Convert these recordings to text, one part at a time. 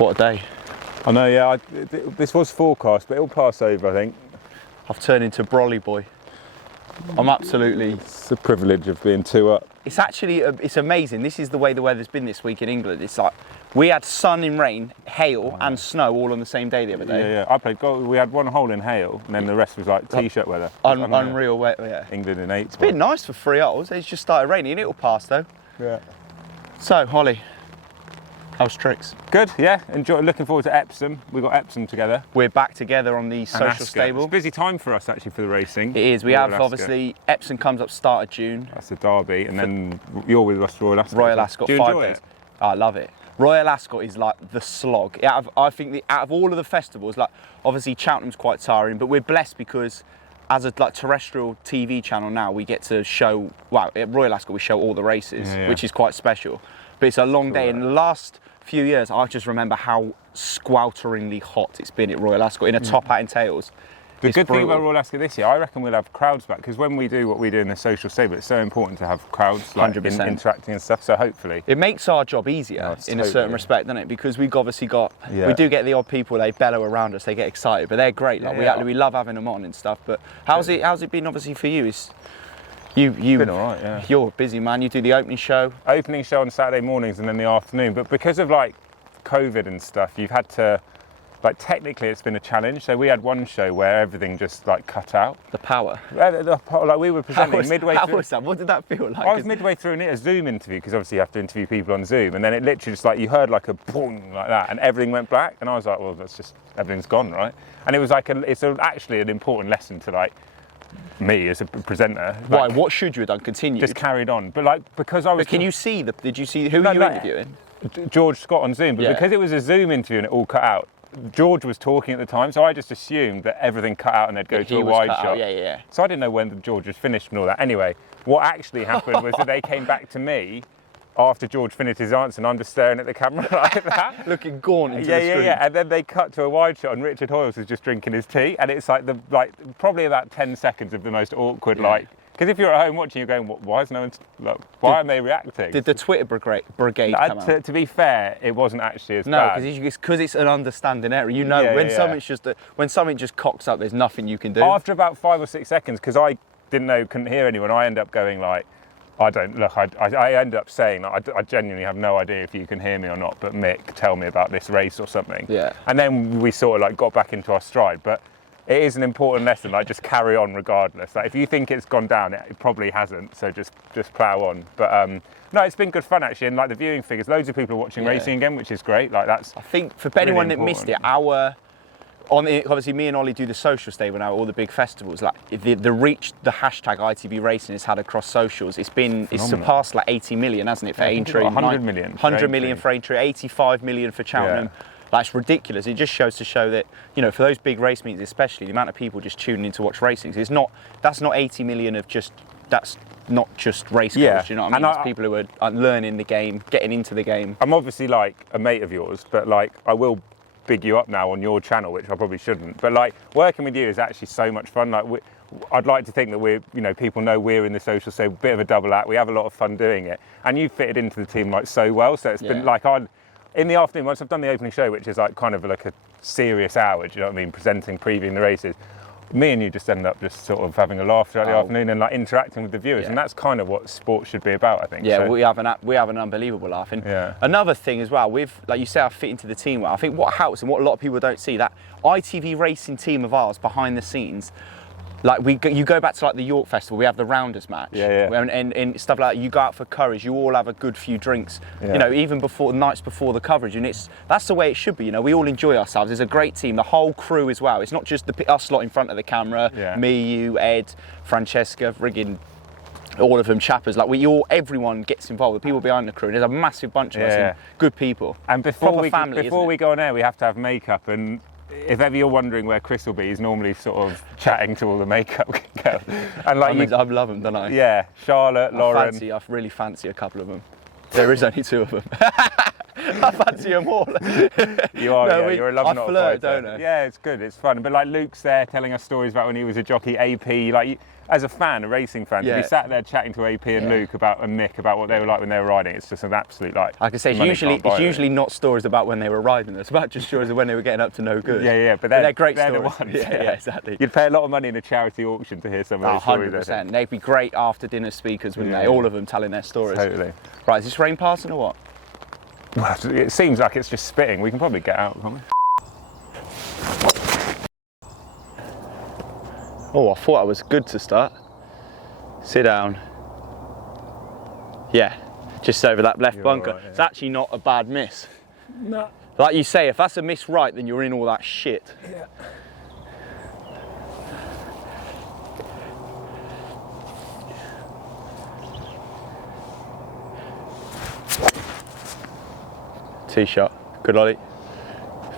What a day. I know, yeah, this was forecast, but it'll pass over, I think. I've turned into brolly boy. I'm absolutely... It's the privilege of being 2 up. It's actually, it's amazing. This is the way the weather's been this week in England. It's like, we had sun and rain, hail and snow all on the same day the other day. Yeah. I played golf. We had 1 hole in hail, and then the rest was like t-shirt weather. Unreal wet, yeah. England in 8. It's been nice for 3 hours. It's just started raining. It'll pass though. Yeah. So, Holly, how's tricks? Good, yeah. Looking forward to Epsom. We've got Epsom together. We're back together on the social stable. It's a busy time for us actually for the racing. It is. We have obviously Epsom comes up start of June. That's a derby, and then you're with us Royal Ascot. Royal Ascot. Do you 5 enjoy days. it? I love it. Royal Ascot is like the slog. I think out of all of the festivals, like obviously Cheltenham's quite tiring, but we're blessed because as a terrestrial TV channel now, we get to show. Well, at Royal Ascot we show all the races, which is quite special. But it's a long day. In the last few years, I just remember how swelteringly hot it's been at Royal Ascot in a top hat and tails. The good thing about Royal Ascot this year, I reckon we'll have crowds back, because when we do what we do in the social stable, it's so important to have crowds like 100%. Interacting and stuff, so hopefully. It makes our job easier in a certain respect, doesn't it? Because we've obviously got, we do get the odd people, they bellow around us, they get excited, but they're great. Like we love having them on and stuff. But how's it been obviously for you? You've been all right, yeah. You're a busy man, you do the opening show. Opening show on Saturday mornings and then the afternoon, but because of like COVID and stuff, you've had to, like technically it's been a challenge. So we had one show where everything just like cut out. The power. Like we were presenting midway through. How was that? What did that feel like? I was midway through a Zoom interview, because obviously you have to interview people on Zoom, and then it literally just like, you heard like a boom like that and everything went black, and I was like, well, that's just, everything's gone, right? And it was like, actually an important lesson to like me as a presenter. Why? What should you have done? Continue. Just carried on. But like, because I was... But can you see did you see, who were you interviewing? George Scott on Zoom, but because it was a Zoom interview and it all cut out, George was talking at the time, so I just assumed that everything cut out and they'd go to a wide shot. Yeah. So I didn't know when George was finished and all that. Anyway, what actually happened was that they came back to me after George finished his answer, and I'm just staring at the camera like that. Looking gaunt into the screen. Yeah. And then they cut to a wide shot and Richard Hoyles was just drinking his tea, and it's like probably about 10 seconds of the most awkward because if you're at home watching, you're going, why is no one? Why aren't they reacting? Did the Twitter brigade come out? To be fair, it wasn't actually as bad. No, because it's an understanding error. You know, when something just cocks up, there's nothing you can do. After about 5 or 6 seconds, because I couldn't hear anyone, I end up going like, I end up saying, I genuinely have no idea if you can hear me or not, but Mick, tell me about this race or something. Yeah. And then we sort of like got back into our stride, but it is an important lesson, like just carry on regardless. Like if you think it's gone down, it probably hasn't, so just plough on. But no, it's been good fun actually, and like the viewing figures, loads of people are watching racing again, which is great. Like that's, I think for anyone that missed it, obviously me and Ollie do the social stable now, all the big festivals. Like the reach the hashtag ITV Racing has had across socials, it's surpassed like 80 million, hasn't it, for Aintree? 100 million. 100 million for Aintree, 85 million for Cheltenham. Yeah. That's ridiculous. It just shows that, you know, for those big race meetings especially, the amount of people just tuning in to watch racing, that's not 80 million of just, that's not just race cars, you know what I mean? It's people who are learning the game, getting into the game. I'm obviously like a mate of yours, but like I will big you up now on your channel, which I probably shouldn't, but like working with you is actually so much fun. Like I'd like to think that we're, you know, people know we're in the social, so a bit of a double act. We have a lot of fun doing it, and you fitted into the team like so well. So it's been like in the afternoon, once I've done the opening show, which is like kind of like a serious hour, do you know what I mean, previewing the races, me and you just end up just sort of having a laugh throughout the afternoon and like interacting with the viewers, and that's kind of what sport should be about, I think. Yeah, so we have an unbelievable laugh. And another thing as well, with like you say, I fit into the team well. I think what helps and what a lot of people don't see, that ITV Racing team of ours behind the scenes. Like you go back to like the York Festival, we have the Rounders match, and stuff like that. You go out for curries, you all have a good few drinks, you know, even before nights before the coverage, and that's the way it should be. You know, we all enjoy ourselves. It's a great team, the whole crew as well. It's not just us lot in front of the camera, me, you, Ed, Francesca, friggin' all of them chappers. Like everyone gets involved. The people behind the crew. There's a massive bunch of us, and good people. And before we go on air, we have to have makeup and. If ever you're wondering where Chris will be, he's normally sort of chatting to all the makeup girls. And like I love them, don't I? Yeah, Charlotte, Lauren. I really fancy a couple of them. There is only 2 of them. I fancy them all. You are, No, you're a love, I not a flirt, fighter. don't I? Yeah, it's good, it's fun. But like Luke's there telling us stories about when he was a jockey, AP, like as a fan, a racing fan, to be sat there chatting to AP and Luke and Mick about what they were like when they were riding, it's just an absolute like. Like I say, it's usually not stories about when they were riding. It's about just stories of when they were getting up to no good. Yeah, but they're great they're stories. The ones. Yeah, exactly. You'd pay a lot of money in a charity auction to hear some of those stories. 100%. They'd be great after dinner speakers, wouldn't they? All of them telling their stories. Totally. Right, is this rain passing or what? Well, it seems like it's just spitting. We can probably get out, can't we? Oh, I thought I was good to start. Sit down. Yeah, just over that left bunker. Right, yeah. It's actually not a bad miss. No. Like you say, if that's a miss right, then you're in all that shit. Yeah. Tee shot. Good Ollie.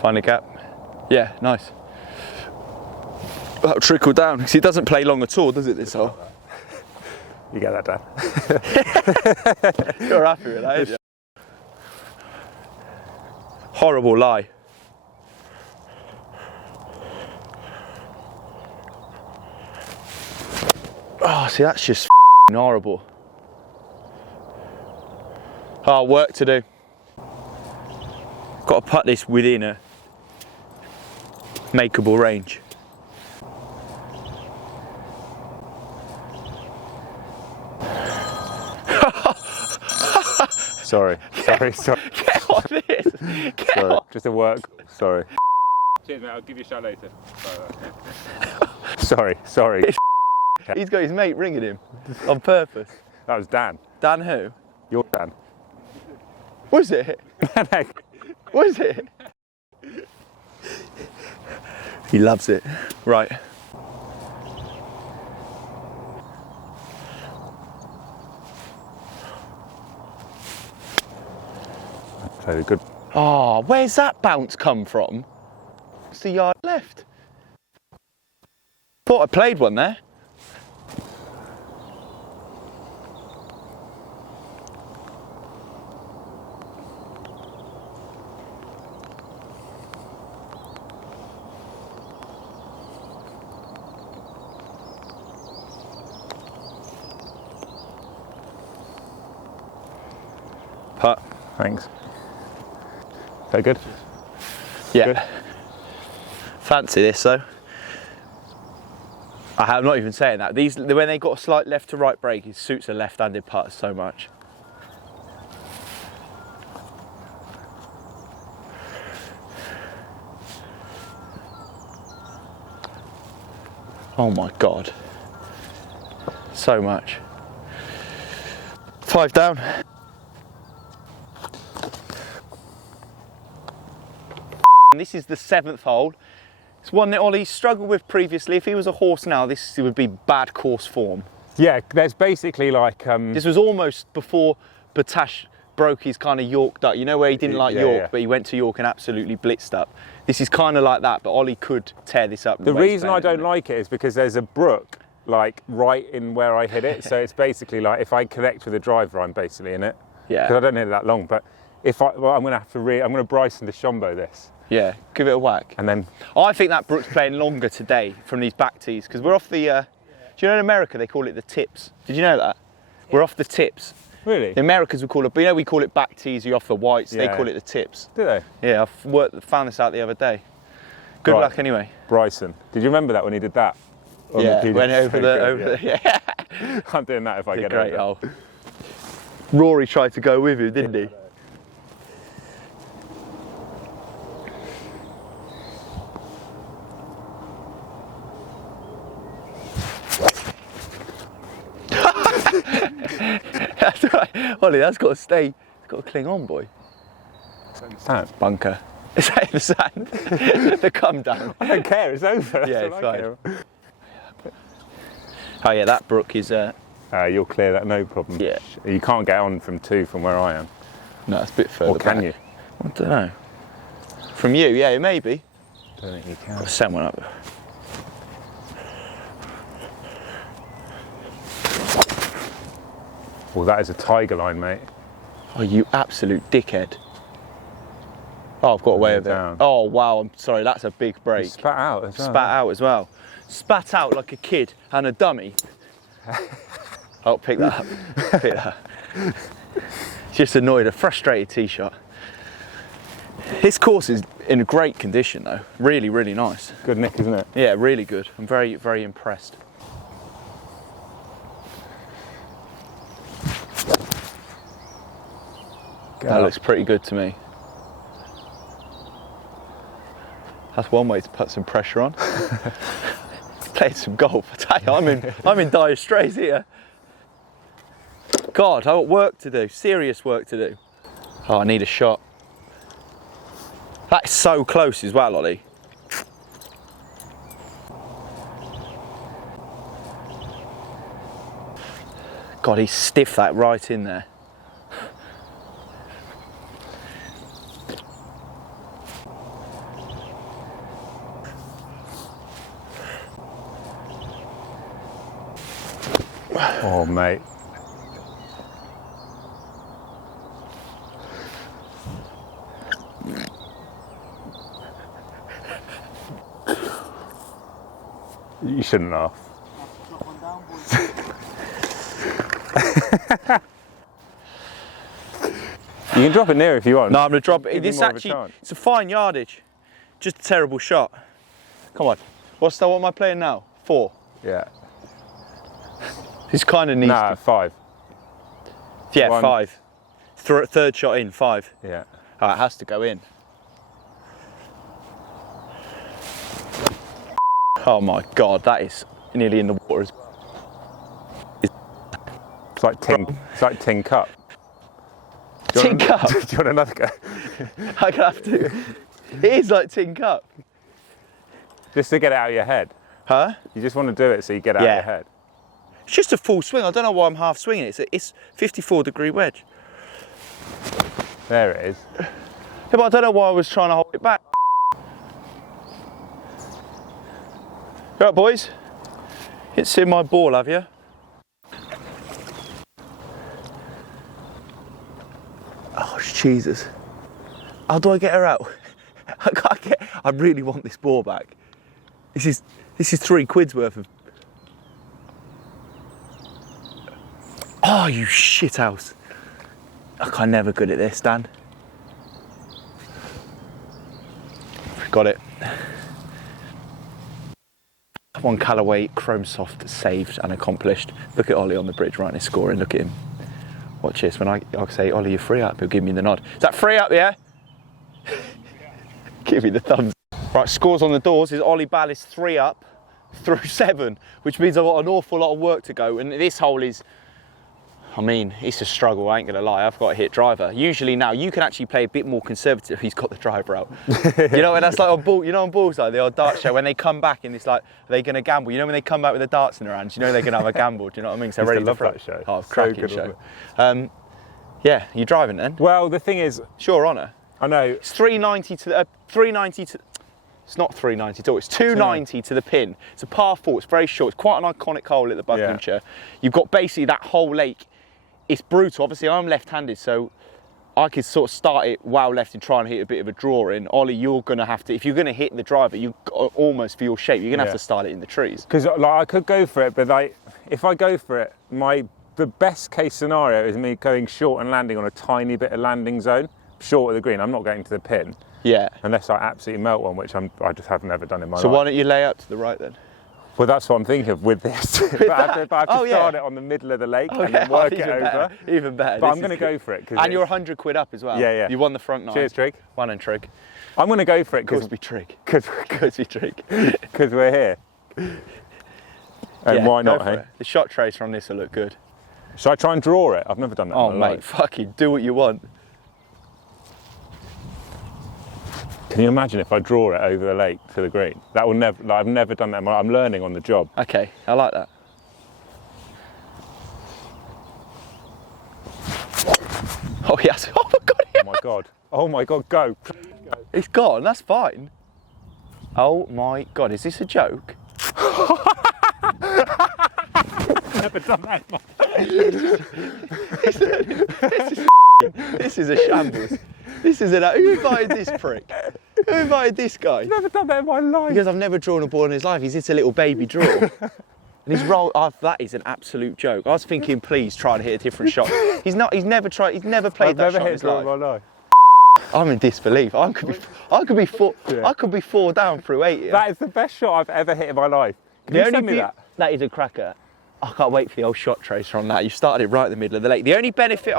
Find the gap. Yeah, nice. That'll trickle down because he doesn't play long at all, does it, this hole? You get that done. You're happy with that, aren't you? Horrible lie. Oh, see, that's just horrible. Oh, work to do. Got to put this within a makeable range. Sorry. Get on this. Get Sorry. on. Just a work. Sorry. Cheers, mate. I'll give you a shout later. Sorry. He's got his mate ringing him on purpose. That was Dan. Dan who? You're Dan. Was it? Was it? He loves it. Right. Played a good. Oh, where's that bounce come from? It's the yard left. Thought I played one there. Putt. Thanks. Very good. Yeah. Good. Fancy this though. I'm not even saying that. These, when they got a slight left to right break, it suits a left-handed putter so much. Oh my God. So much. 5 down. This is the 7th hole. It's one that Ollie struggled with previously. If he was a horse now, this would be bad course form. Yeah, there's basically like. This was almost before Batash broke his kind of York duck. You know where he didn't like York, but he went to York and absolutely blitzed up. This is kind of like that, but Ollie could tear this up. The reason I don't like it is because there's a brook like right in where I hit it. So it's basically like if I connect with a driver, I'm basically in it. Yeah. Because I don't hit it that long, but if I'm going to have to I'm going to Bryson DeChambeau this. Yeah, give it a whack. And then. I think that brook's playing longer today from these back tees because we're off the. Do you know in America they call it the tips? Did you know that? We're off the tips. Really? The Americans would call it, but you know we call it back tees. You're off the whites. Yeah. They call it the tips. Do they? Yeah, found this out the other day. Good luck anyway. Bryson. Did you remember that when he did that? Yeah, went over the. Yeah. I'm doing that if I get Great over. hole. Rory tried to go with him, didn't he? That's right. Ollie, that's got to stay. It's got to cling on, boy. Sand. Bunker. Is that in the sand? The come down. I don't care, it's over. Yeah, it's fine. Oh yeah, that brook is. You'll clear that, no problem. Yeah. You can't get on from 2 from where I am. No, it's a bit further. Or can back. you? I don't know. From you, yeah, it may be. Don't think you can. I'll send one up. Well, that is a tiger line, mate. Oh, you absolute dickhead. Oh, I've got away with it. Down. Oh, wow, I'm sorry, that's a big break. You spat out as well. Spat out as well. Spat out like a kid and a dummy. Oh, pick that up. Pick that up. Just annoyed, a frustrated tee shot. This course is in great condition though. Really, really nice. Good nick, isn't it? Yeah, really good. I'm very, very impressed. That looks pretty good to me. That's one way to put some pressure on. Played some golf. I tell you, I'm in dire straits here. God, I've got work to do. Serious work to do. Oh, I need a shot. That's so close as well, Ollie. God, he's stiff that right in there. Oh, mate. You shouldn't laugh. You can drop it near if you want. No, I'm going to drop it. Give This you more of a actually, chance. it's a fine yardage. Just a terrible shot. Come on. What am I playing now? 4. Yeah. This kind of needs Nah, to... 5. Yeah, 1. 5. Third shot in, 5. Yeah. Oh, it has to go in. Oh my God, that is nearly in the water as well. It's like tin cup. Tin cup? Do you want another go? I'm gonna have to. It is like tin cup. Just to get it out of your head. Huh? You just want to do it so you get it out of your head. It's just a full swing. I don't know why I'm half swinging it. It's 54-degree wedge. There it is. Yeah, but I don't know why I was trying to hold it back. Right, boys. It's in my ball, have you? Oh, Jesus. How do I get her out? I really want this ball back. This is £3 worth of... Oh, you shithouse. I'm never good at this, Dan. Got it. One Callaway Chrome Soft saved and accomplished. Look at Ollie on the bridge right, he's scoring. Look at him. Watch this. When I'll say, Ollie, you're free up, he'll give me the nod. Is that free up, yeah? Give me the thumbs. Right, scores on the doors is Oli Bell is 3 up through 7, which means I've got an awful lot of work to go. And this hole is, I mean, it's a struggle, I ain't gonna lie. I've got to hit driver. Usually now you can actually play a bit more conservative if he's got the driver out. You know, and that's like on ball, you know, on Bullseye, the old dart show, when they come back and it's like, are they gonna gamble? You know, when they come back with the darts in their hands, you know they're gonna have a gamble. Do you know what I mean? So ready to throw. that show. Oh, cracking show. Yeah, you driving then? Well, the thing is, Sure honour. I know. It's 390 to 390 to. It's not 390 at all. It's 290 to the pin. It's a par 4. It's very short. It's quite an iconic hole at the Buckinghamshire. You've got basically that whole lake. It's brutal. Obviously, I'm left-handed, so I could sort of start it while left and try and hit a bit of a draw in. Ollie, you're going to have to, if you're going to hit the driver, you almost for your shape, you're going to have to start it in the trees. Because like, I could go for it, but like, if I go for it, the best case scenario is me going short and landing on a tiny bit of landing zone, short of the green. I'm not getting to the pin. Yeah. Unless I absolutely melt one, which I just have never done in my life. So why don't you lay out to the right then? Well, that's what I'm thinking of with this. But I have to start it on the middle of the lake and then work it over. Even better. But I'm going to go for it. And you're £100 up as well. Yeah, yeah. You won the front 9. Cheers, Trig. One and Trig. I'm going to go for it Because we Trig. Because we Trig. Because we're here. And why not, hey? The shot tracer on this will look good. Should I try and draw it? I've never done that Oh, in my mate, life. fucking do what you want. Can you imagine if I draw it over the lake to the green? That will never. Like, I've never done that. I'm learning on the job. Okay, I like that. Oh yes! Oh my god! Oh my god! Oh my god! Go! It's gone. That's fine. Oh my god! Is this a joke? Never done that. This is a shambles. This is who invited this prick? Who invited this guy? Never done that in my life. Because I've never drawn a ball in his life. He's hit a little baby draw. And he's rolled. That is an absolute joke. I was thinking, please try and hit a different shot. He's never tried. He's never played that shot in his life. I've never hit a draw in my life. I'm in disbelief. I could be 4 down through 8 here. That is the best shot I've ever hit in my life. Can you send me that? That is a cracker. I can't wait for the old shot tracer on that. You started it right in the middle of the lake. The only benefit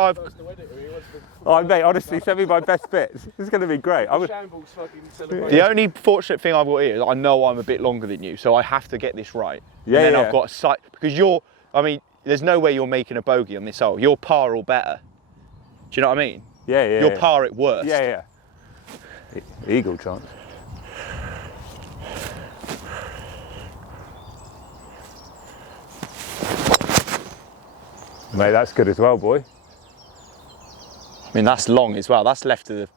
Oh, mate, honestly, send me my best bits. This is going to be great. The only fortunate thing I've got here is I know I'm a bit longer than you, so I have to get this right. Yeah, and then I've got a sight, because there's no way you're making a bogey on this hole. You're par or better. Do you know what I mean? Yeah. You're par at worst. Yeah. Eagle chance. Mate, that's good as well, boy. I mean, that's long as well. That's left to the...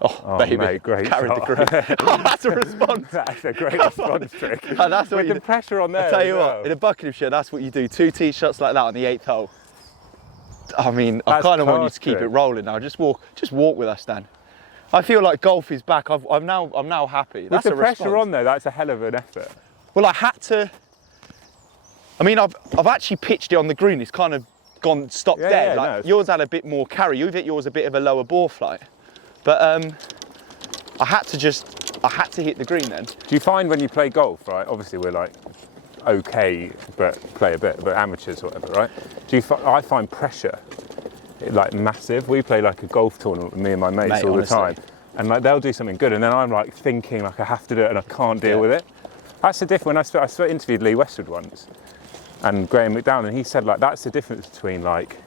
Oh, baby. Mate, great Carried shot. the green. Oh, that's a response. That's a great response trick. And that's what With the pressure on there. I tell you what, in a Buckinghamshire, that's what you do. 2 tee shots like that on the 8th hole. I mean, I kind of want you to keep it rolling now. Just walk with us, Dan. I feel like golf is back. I'm now happy. With the pressure on there, that's a hell of an effort. Well, I had to. I mean, I've actually pitched it on the green. It's kind of stopped dead. Like, yours had a bit more carry. You've hit yours a bit of a lower ball flight. But I had to hit the green then. Do you find when you play golf, right? Obviously, we're like okay, but play a bit, but amateurs or whatever, right? I find pressure like massive. We play like a golf tournament with me and my mates all the time, and like they'll do something good, and then I'm like thinking like I have to do it and I can't deal with it. That's the difference. When I interviewed Lee Westwood once, and Graham McDowell, and he said like that's the difference between like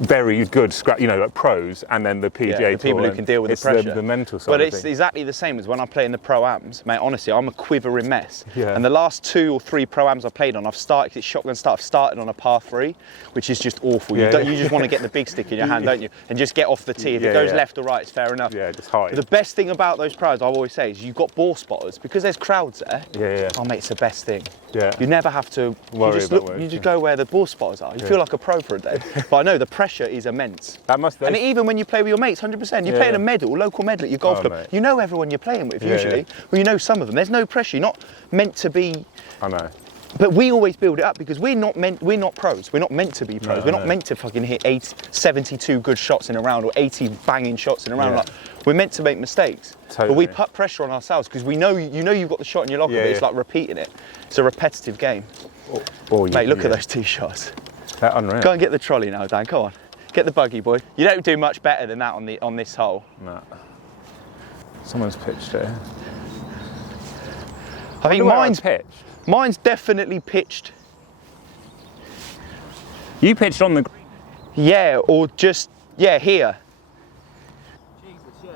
very good like pros and then the PGA the people who can deal with the pressure. The mental side. But it's exactly the same as when I play in the pro-ams, mate. Honestly, I'm a quivering mess. Yeah. And the last 2 or 3 pro-ams I've played on, it's shotgun start. I've started on a par 3, which is just awful. You just want to get the big stick in your hand, don't you? And just get off the tee. If it goes left or right, it's fair enough. Yeah, just high. The best thing about those pros, I always say, is you've got ball spotters because there's crowds there. Yeah. Oh, mate, it's the best thing. Yeah. You never have to worry you just go where the ball spotters are. You feel like a pro for a day. But I know the pressure is immense. And even when you play with your mates, 100%, you play in a local medal at your golf club. Mate. You know everyone you're playing with usually. Well, you know some of them. There's no pressure. You're not meant to be. I know. But we always build it up because we're not pros. We're not meant to be pros. We're not meant to fucking hit 72 good shots in a round or 80 banging shots in a round. Like, we're meant to make mistakes. Totally. But we put pressure on ourselves because we know you've got the shot in your locker, but it's like repeating it. It's a repetitive game. Mate, look at those tee shots. They're unreal. Go and get the trolley now, Dan. Come on. Get the buggy, boy. You don't do much better than that on this hole. No. Someone's pitched it. I think mine's definitely pitched. You pitched on the green? Yeah, or just here. Jesus, yeah.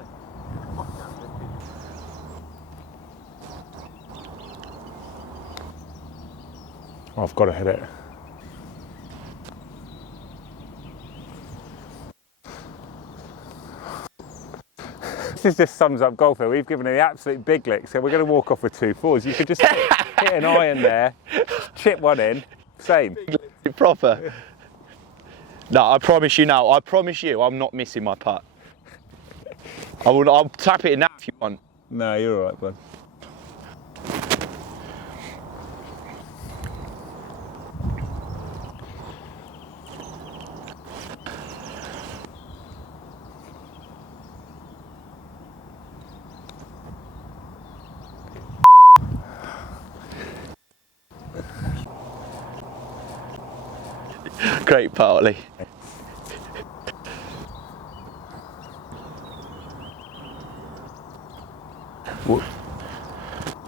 Oh, I've got to hit it. This just sums up golf here. We've given it the absolute big lick, so we're going to walk off with 2 4s. You could just hit an iron there, chip one in, same. Proper. No, I promise you, I'm not missing my putt. I'll tap it in now if you want. No, you're all right, bud. Great putt, Oli.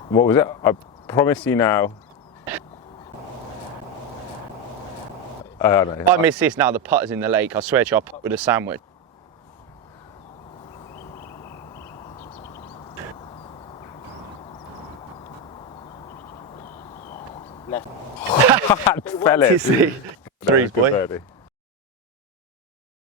What was it? I promise you now. No. I miss this now. The putter's in the lake. I swear to you, I'll putt with a sandwich. Fell it. Threes, boy. Birdie.